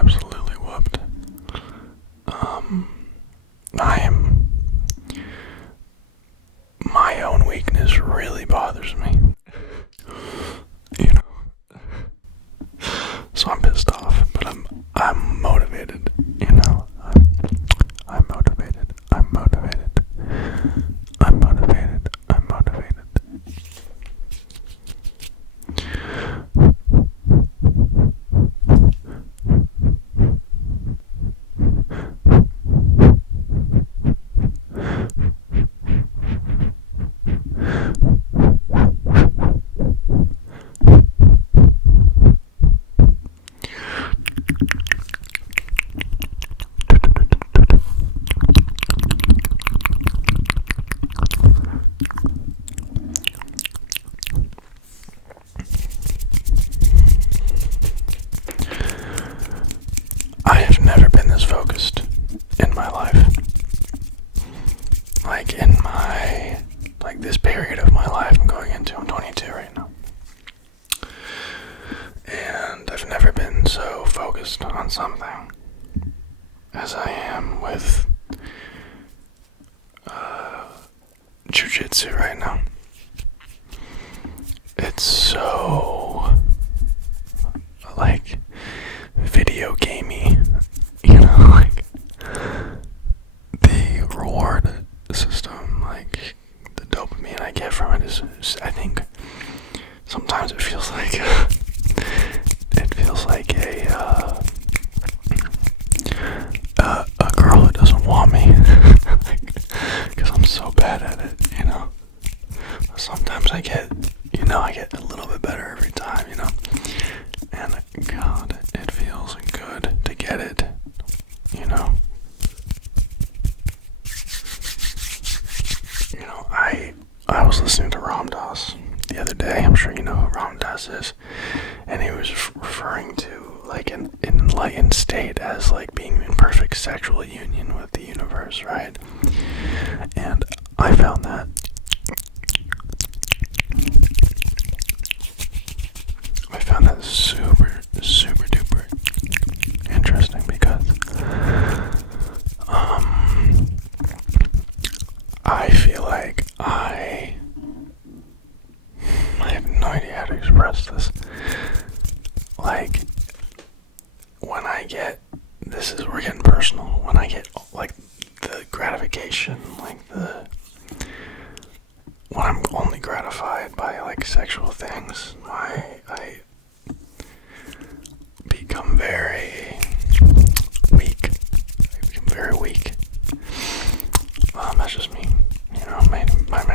absolutely whooped. My own weakness really bothers me. You know. So I'm pissed off, but I'm motivated, you know. I'm motivated. I'm motivated. I'm motivated. I'm motivated. I have never been this focused in my life. This period of my life I'm going into, I'm 22 right now. And I've never been so focused on something as I am with Jiu-Jitsu right now. It's so video gamey, you know, the reward system, the dopamine I get from it is I think sometimes it feels like a girl who doesn't want me, because I'm so bad at it, you know. Sometimes I get a little bit better every time, you know. And God, it feels good to get it, you know. You know, I was listening to Ram Dass the other day. I'm sure you know who Ram Dass is, and he was referring to an enlightened state as being in perfect sexual union with the universe, right? And I found that super, super duper interesting because I feel like I have no idea how to express this. When I get, we're getting personal, when I get the gratification, when I'm only gratified by sexual things, I become very weak. That's just me. You know, may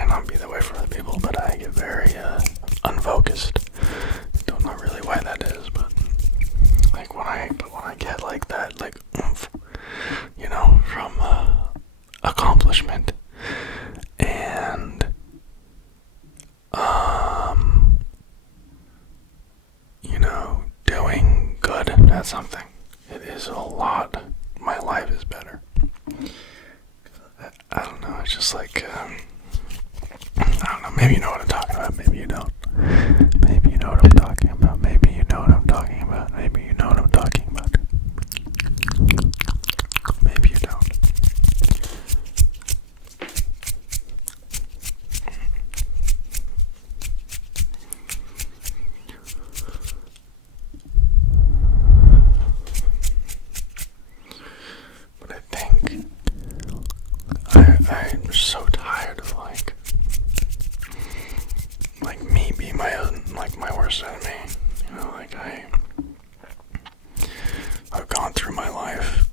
not be that way for other people, but I get very unfocused. Don't know really why that is, but when I get that oomph, you know, from accomplishment and you know, doing good at something, it is a lot. My life is better. I don't know, it's just I don't know, maybe you know what I'm talking about, maybe you don't. Maybe you know what I'm talking about, maybe you know what I'm talking about, maybe you know what I'm talking about. Maybe you don't. But I think I'm so tired of me being my own, my worst enemy. You know, I've gone through my life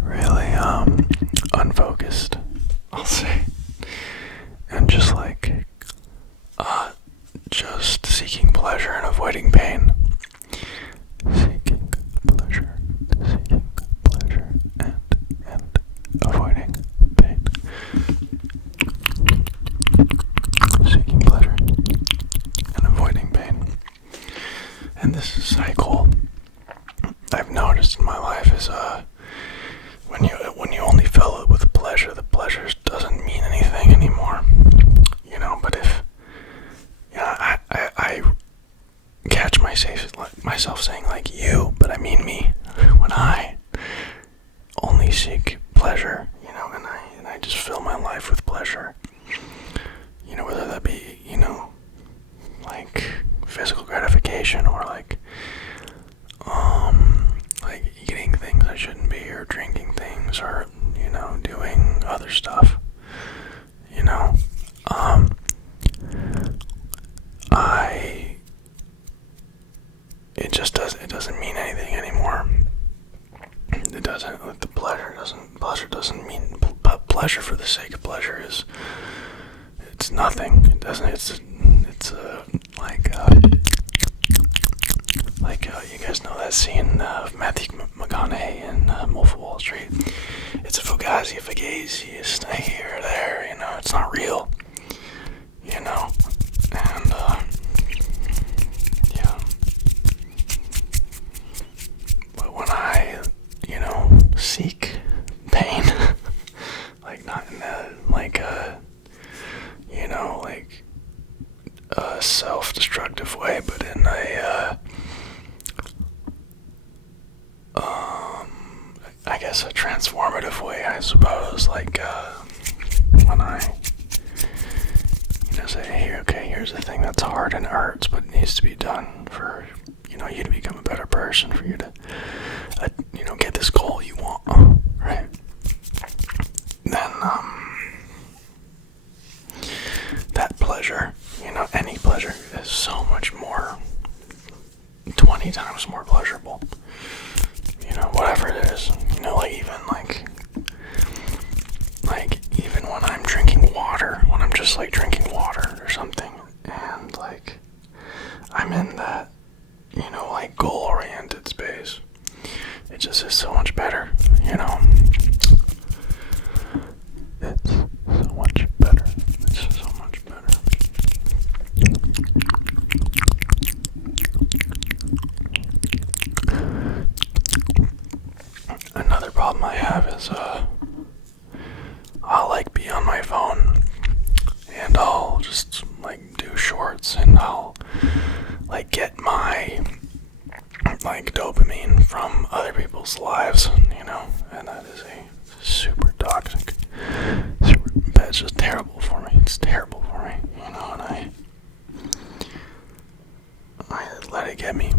really unfocused, I'll say, and just just seeking pleasure and avoiding pain. Seeking pleasure and avoiding pain. Seeking pleasure and avoiding pain. And this cycle I've noticed in my life is when you only fill it with pleasure, the pleasure doesn't mean anything anymore. You know, but if myself saying like you, but I mean me. When I only seek pleasure, and I just fill my life with pleasure, whether that be, like physical gratification or like eating things I shouldn't be, or drinking things, or, doing other stuff, it doesn't mean anything anymore. It doesn't, like, pleasure doesn't mean, pleasure for the sake of pleasure it's nothing. It doesn't, you guys know that scene of Matthew McConaughey in Wolf of Wall Street. It's a fugazi, it's here or there, it's not real, and, yeah. But when I, seek pain, like, not in a, a self-destructive way, but in a, I guess a transformative way, I suppose, like, when I, say, here's the thing that's hard and hurts, but needs to be done for, you to become a better person, for you to, get this goal you want, right? Then, that pleasure, any pleasure is so much more, 20 times more pleasurable. Whatever it is, even when I'm drinking water, when I'm just like drinking water or something, and like I'm in that, goal-oriented space, it just is so much better, It's so much better. It's so much better. Another problem I have is, I'll be on my phone, and I'll just do shorts, and I'll get my dopamine from other people's lives, and that is a super toxic, it's just terrible for me. It's terrible for me, and I let it get me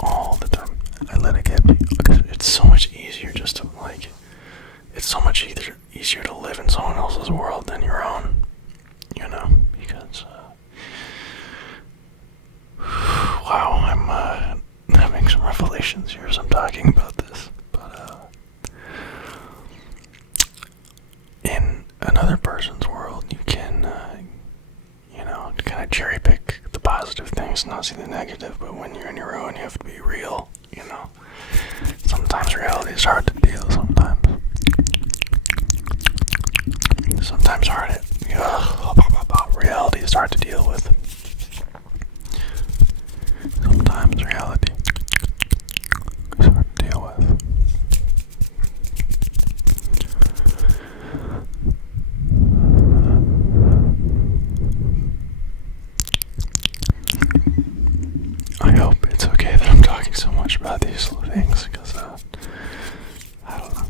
all the time. I let it get me, because it's so much easier just to it's so much easier to live in someone else's world than your own, because wow, I'm having some revelations here as I'm talking about this, but in another person's world, you can kind of cherry pick the positive things, not see the negative, but when you're in your own, you have to be real, Sometimes reality is hard to deal, sometimes reality is hard to deal with. Sometimes reality is hard to deal with. I hope it's okay that I'm talking so much about these things, because I don't know.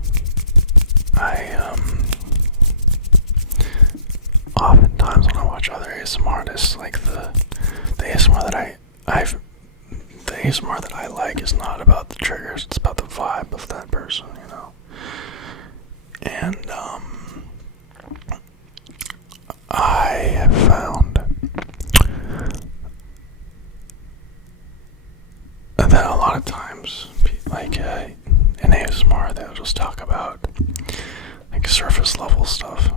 Oftentimes when I watch other ASMR artists, like the ASMR that the ASMR that I like is not about the triggers, it's about the vibe of that person, And I have found that a lot of times, in ASMR, they'll just talk about surface level stuff,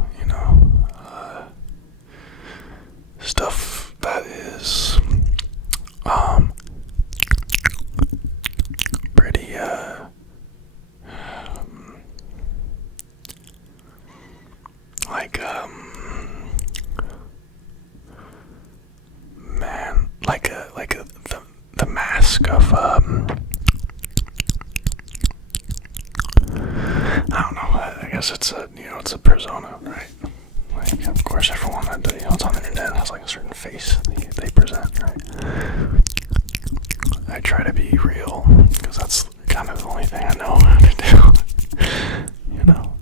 stuff that is pretty man, the mask of I don't know, I guess it's it's a persona, right? Of course, everyone that it's on the internet has a certain face they present, right? I try to be real, because that's kind of the only thing I know how to do, you know.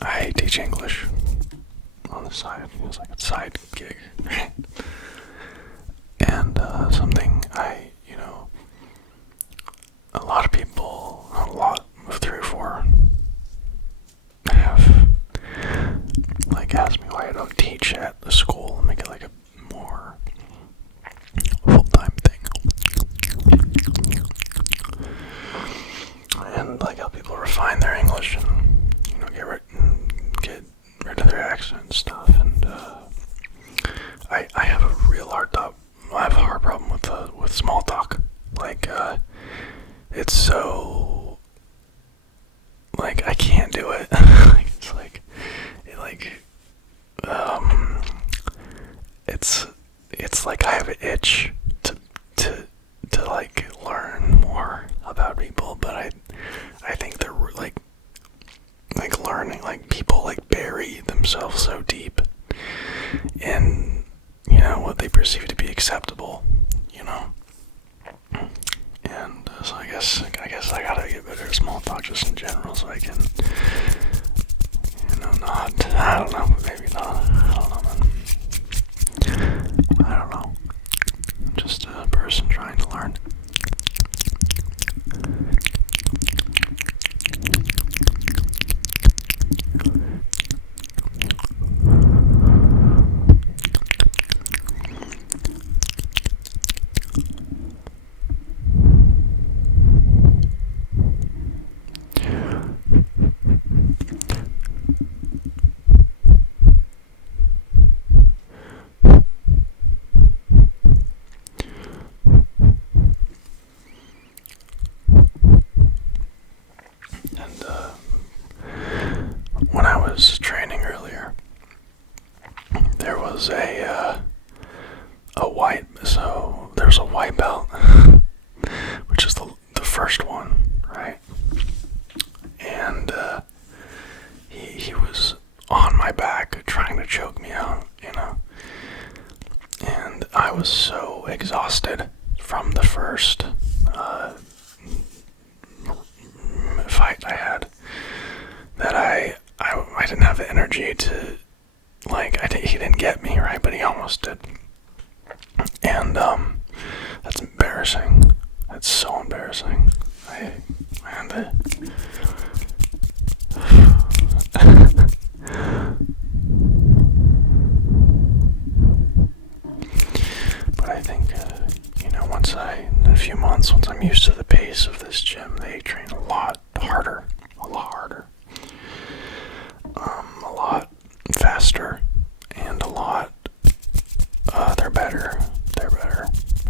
I teach English on the side. It was like a side gig, right? And something a lot of people, a lot of 3 or 4 have like asked me why I don't teach at the school and make it like a more full-time thing. And like help people refine their English and get rid of their accent and stuff. And I have a real hard time. I have a hard problem with small talk. Like it's so like I can't do it. It's like it's like I have an itch to like learn more about people, but I think they're like learning, like people like bury themselves so deep in what they perceive to be acceptable, and so I guess I gotta get better at small talk just in general, so I can not, I don't know, maybe not, I don't know, man. I don't know, I'm just a person trying to learn. When I was training earlier, there was there's a white belt, which is the first one, right? And he was on my back trying to choke me out, and I was so exhausted from the first fight I had that I didn't have the energy to, he didn't get me, right, but he almost did. And that's embarrassing. That's so embarrassing. But I think, in a few months, once I'm used to the pace of this gym, they train a lot harder. A lot faster, and a lot, they're better,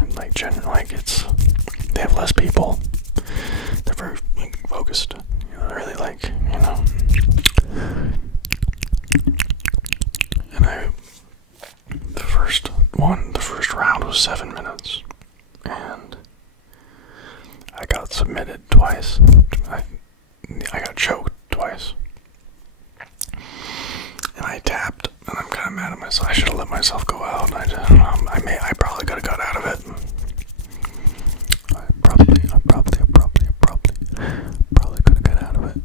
and they have less people, they're very focused, they're really and the first round was 7 minutes, and I got submitted twice, I got choked twice. And I tapped, and I'm kind of mad at myself. I should have let myself go out. I probably could have got out of it. I probably could have got out of it.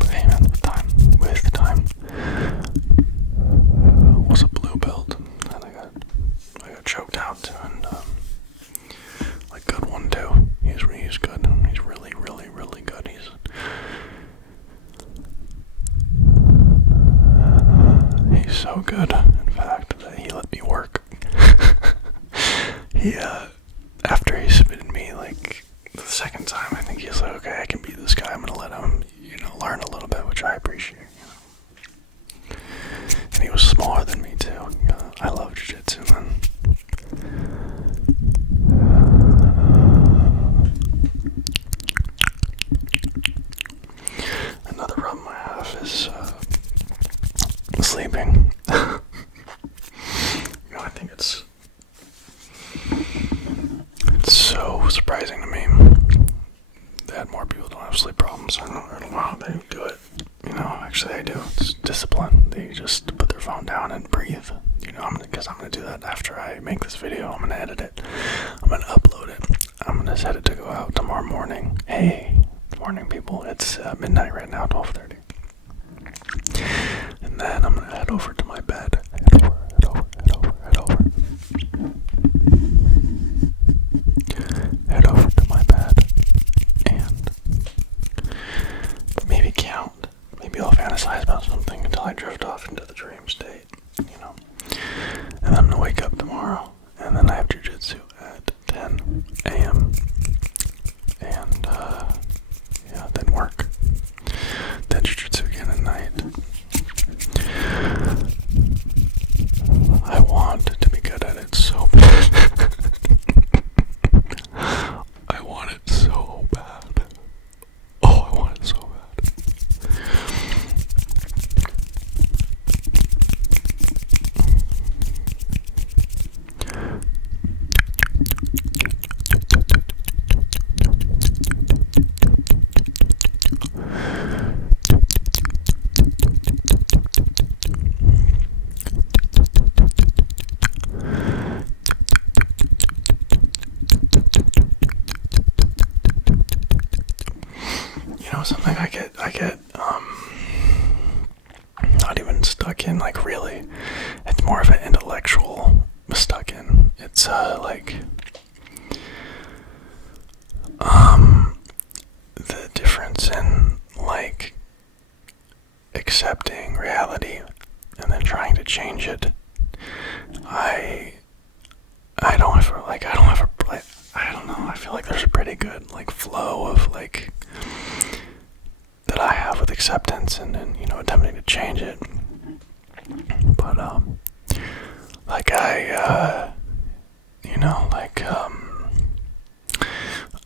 But hey, man, with time, was a blue belt, and I got choked out too, and good one too. He's good. He's really, really, really good. He's so good, in fact, that he let me work. After he submitted me, the second time, I think he's like, okay, I can beat this guy, I'm gonna let him, learn a little bit, which I appreciate, And he was smaller than me, too. I love Jiu-Jitsu, man. Another problem I have is, sleeping. I think it's so surprising to me that more people don't have sleep problems. I don't know how they do it. Actually I do. It's discipline. They just put their phone down and breathe. Because I'm gonna do that after I make this video. I'm gonna edit it. I'm gonna upload it. I'm gonna set it to go out tomorrow morning. Hey, morning people. It's midnight right now, 12:30. And then I'm gonna head over to my bed. Head over. Head over to my bed and maybe count. Maybe I'll fantasize about something until I drift off into the dream state. And I'm gonna wake up tomorrow, and then I have Jiu-Jitsu at 10 a.m. And then work. Then Jiu-Jitsu again at night. I want to be good at it so bad. I want it so bad. Oh, I want it so bad. Something I get not even stuck in, like, really. It's more of an intellectual stuck in. It's the difference in, like, accepting reality and then trying to change it. I don't know, I feel like there's a pretty good, like, flow of, like, that I have with acceptance and attempting to change it. But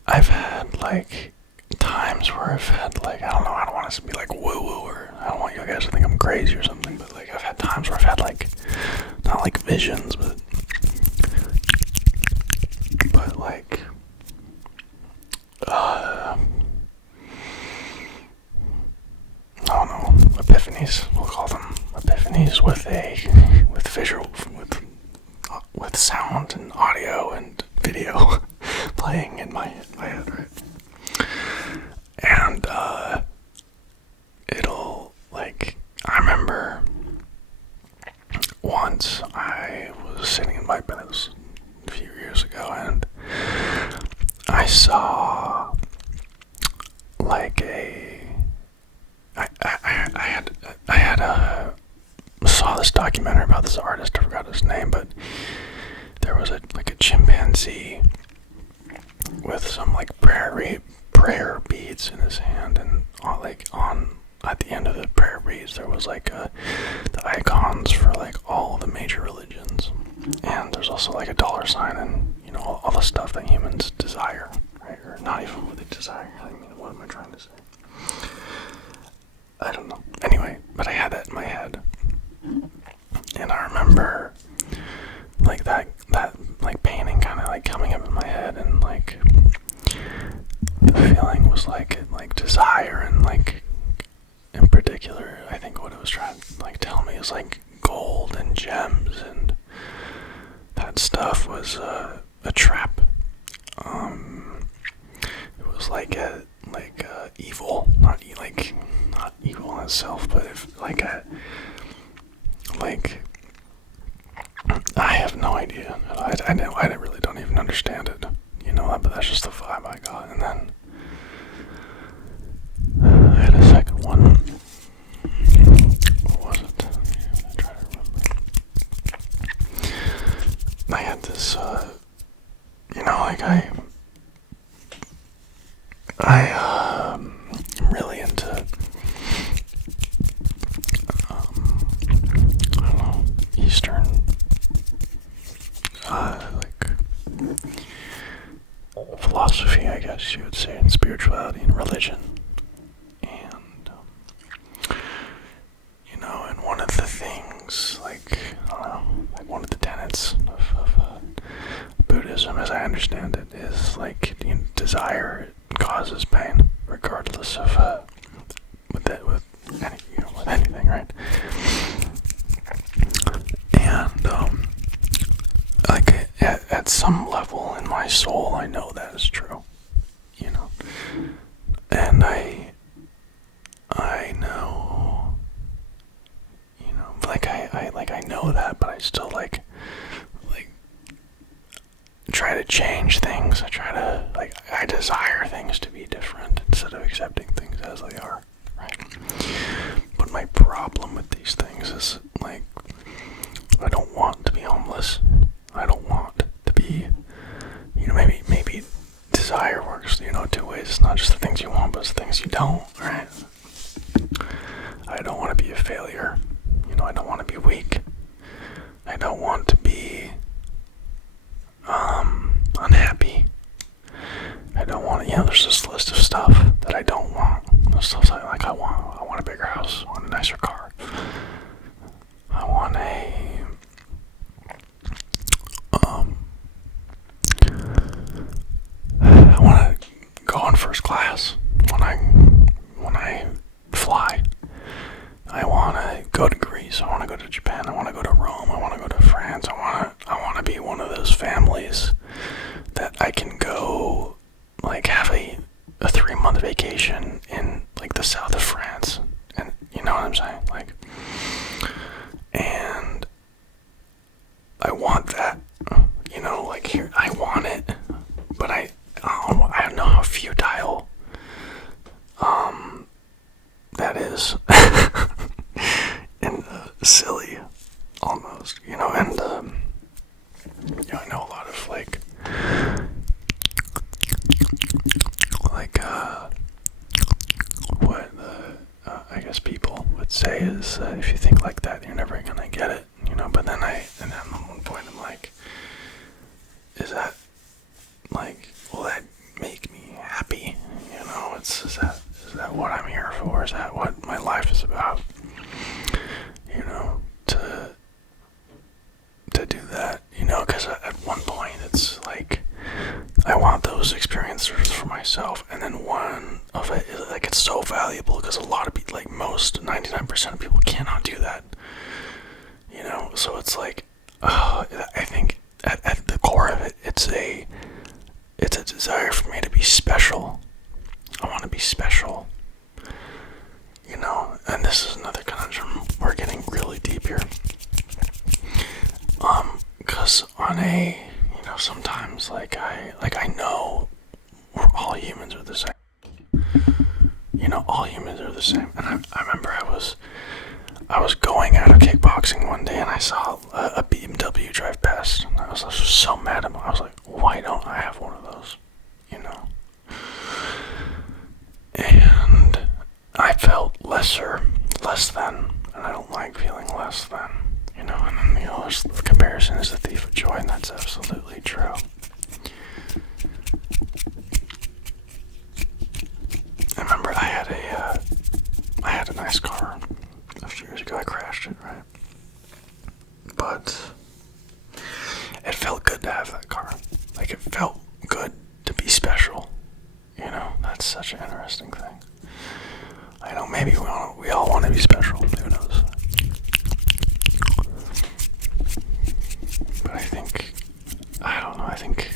I've had, like, times where I've had, like, I don't want to be like woo-woo, or I don't want you guys to think I'm crazy or something, but, like, I've had times where I've had, like, not like visions, but like I don't know, epiphanies, we'll call them epiphanies, with sound and audio and video playing in my head, right? And it'll, like, I remember once I was sitting in my bed, it was a few years ago, and I saw, like, saw this documentary about this artist. I forgot his name, but there was a chimpanzee with some, like, prayer beads in his hand, and at the end of the prayer beads there was, like, the icons for, like, all the major religions, and there's also, like, a dollar sign and all the stuff that humans desire, right? Or not even what they desire. I mean, what am I trying to say? I don't know. Anyway, but I had that in my head. And I remember, like, that like, painting kind of, like, coming up in my head, and, like, the feeling was, like, desire, and, like, in particular, I think what it was trying to, like, tell me is, like, gold and gems, and that stuff was a trap. It was like evil, not evil in itself, but I have no idea. I really don't even understand it, but that's just the vibe I got. And then I had a second one. What was it? I'm trying to remember. I had this, I'm really into, I don't know, Eastern, philosophy, I guess you would say, and spirituality and religion. And, and one of the things, like, I don't know, like, one of the tenets of Buddhism, as I understand it, is like desire causes pain, regardless of with anything, right? And like at some level in my soul, I know that is true, and I know, I know that, but I still like try to change things. I desire things to be different instead of accepting things as they are, right? But my problem with these things is, like, I don't want to be homeless. I don't want to be, maybe desire works, two ways. It's not just the things you want, but it's the things you don't, right? I don't want to be a failure. I don't want to be weak. I don't want to be unhappy. I don't want to, there's this list of stuff that I don't want. The stuff like I want a bigger house. I want a nicer car. I want I want to go on first class when I fly. I want to go to Greece. I want to go to Japan. I want to go to Rome. I want to go to France. I want to be one of those families that I can go, like, have a 3-month vacation in, like, the south of France. And you know what I'm saying? Like, and I want that, like, here, I want it, but I know how futile, that is, and, silly, almost, and, I know a lot of, what, I guess people would say is, if you think like that, you're never gonna get it, but then at one point I'm like, is that, like, will that make me happy, is that what I'm here for, is that what my life is about, to do that, because at one point it's like, I want those experiences for myself, and then one of it is, like, it's so valuable, because a lot of people, like, most 99% of people cannot do that, so it's like, I think at the core of it, it's a desire for me to be special. I want to be special, and this is another conundrum. We're getting really deep here, because on a, sometimes, I know all humans are the same. All humans are the same. And I remember I was going out of kickboxing one day, and I saw a BMW drive past, and I was so mad at him. I was like, why don't I have one of those? And I felt less than, and I don't like feeling less than, and then the comparison is the thief of joy, and that's absolutely true. I remember I had a nice car a few years ago. I crashed it, right? But it felt good to have that car. Like, it felt good to be special. That's such an interesting thing. I know, maybe we all want to be special. Who knows? But I don't know, I think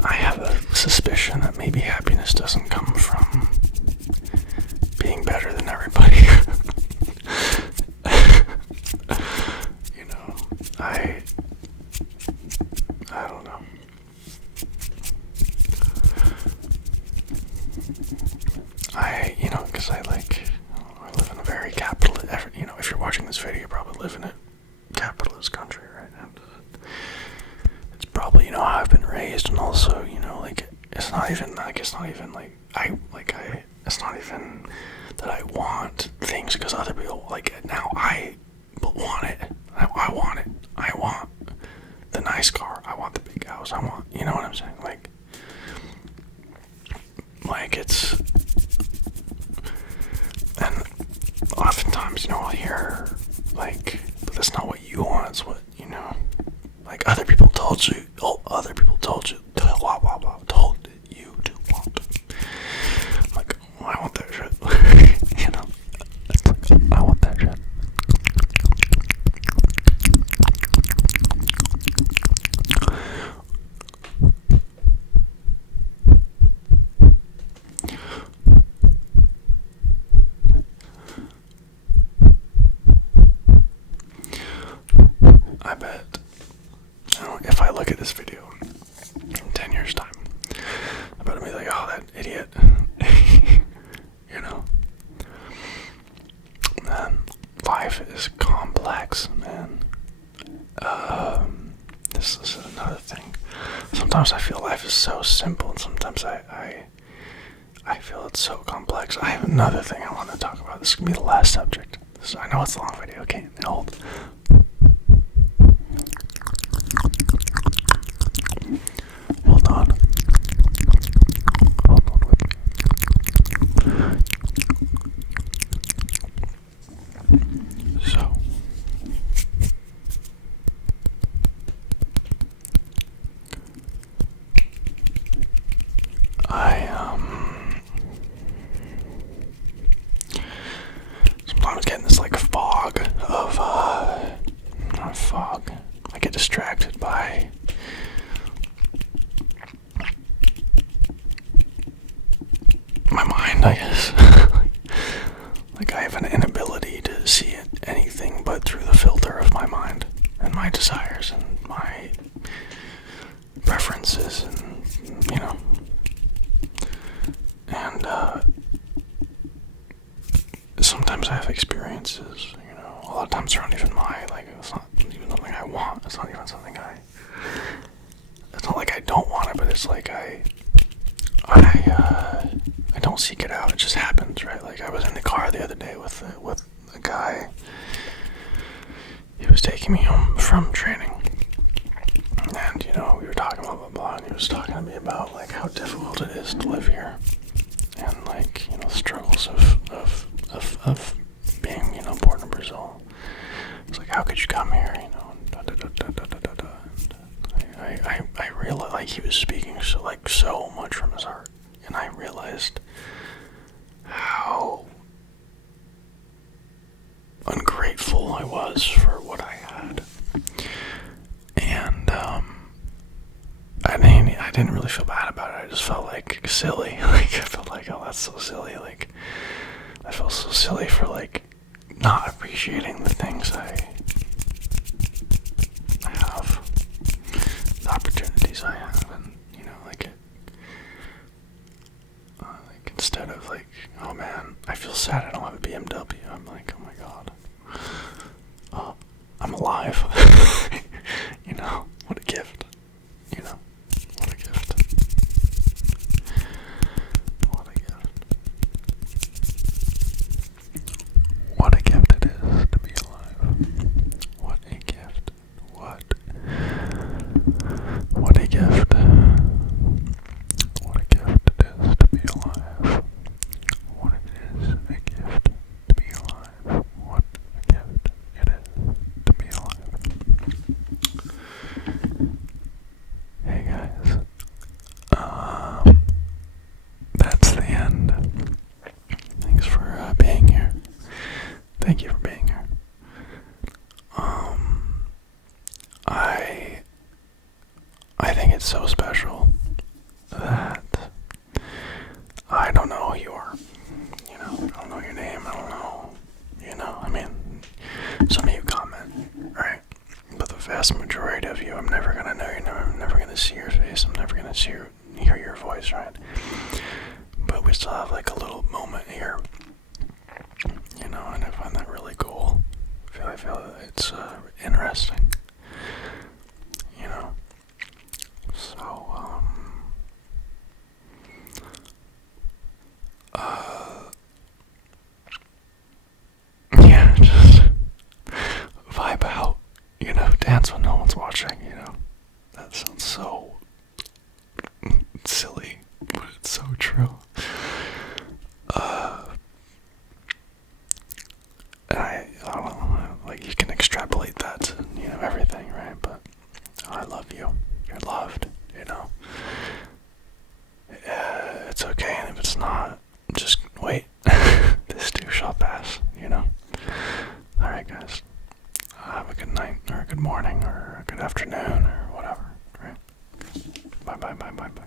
I have a suspicion that maybe happiness doesn't come from being better than everybody. I don't know. Because I live in a very capitalist, if you're watching this video, you probably live in a capitalist country, right? And it's probably, how I've been raised, and also, it's not even that I want things because other people, now I want it. I want it. I want the nice car. I want the big house. I want, you know what I'm saying? It's, and oftentimes, I'll hear, but that's not what you want, it's what, other people told told you to want. I'm like, oh, I want that shit. You know, it's like, I want that shit. I bet, you know, if I look at this video in 10 years time, I bet I'll be like, oh, that idiot. You know, man, life is complex, man. This is another thing. Sometimes I feel life is so simple, and sometimes I feel it's so complex. I have another thing I want to talk about. This is gonna be the last subject. I know it's a long video. Okay, hold. Hold on. Hold on with me. So, sometimes getting this like fog of not fog. I get distracted by my mind, I guess. Like I have an inability to see anything but through the filter of my mind and my desires and my preferences, and you know, and sometimes I have experiences, you know, a lot of times they're not even it's not even something I want, it's not even something it's not like I don't want it, but it's like I don't seek it out, it just happens, right? Like I was in the car the other day with a guy. He was taking me home from training, and you know, we were talking blah blah blah, and he was talking to me about like how difficult it is to live here, and like, you know, the struggles of being, you know, born in Brazil. It's like, how could you come here, you know, and I realized, like, he was speaking so much from his heart, and I realized how ungrateful I was for what I had. And I didn't really feel bad about it. I just felt like silly. Like I felt like, oh, that's so silly. Like I felt so silly for like not appreciating the things I have, the opportunities I have, and you know, like instead of like, oh man, I feel sad I don't have a BMW. I'm like, oh my god, oh, I'm alive. You know, what a gift. You know, what a gift. What a gift. What a gift it is to be alive. What a gift. What a gift. What a gift it is to be alive. What it is a gift to be alive. What a gift it is to be alive. Hey guys, that's the end. Thanks for being here. Thank you for being here. I think it's so special that I don't know who you are. You know, I don't know your name. I don't know. You know, I mean, some of you comment, right? But the vast majority of you, I'm never gonna know you. I'm never gonna see your face. I'm never gonna hear your voice, right? But we still have like a little moment here, you know, and I find that really cool. I feel it's interesting, you know. So yeah, just vibe out, you know, dance when no one's watching, you know. That sounds so silly, but it's so true. I don't know, like you can extrapolate that to, you know, everything, right? But I love you. You're loved. you know. It's okay, and if it's not, just wait. This too shall pass, you know. Alright guys, have a good night, or a good morning, or a good afternoon, or whatever, right? Bye bye bye bye bye.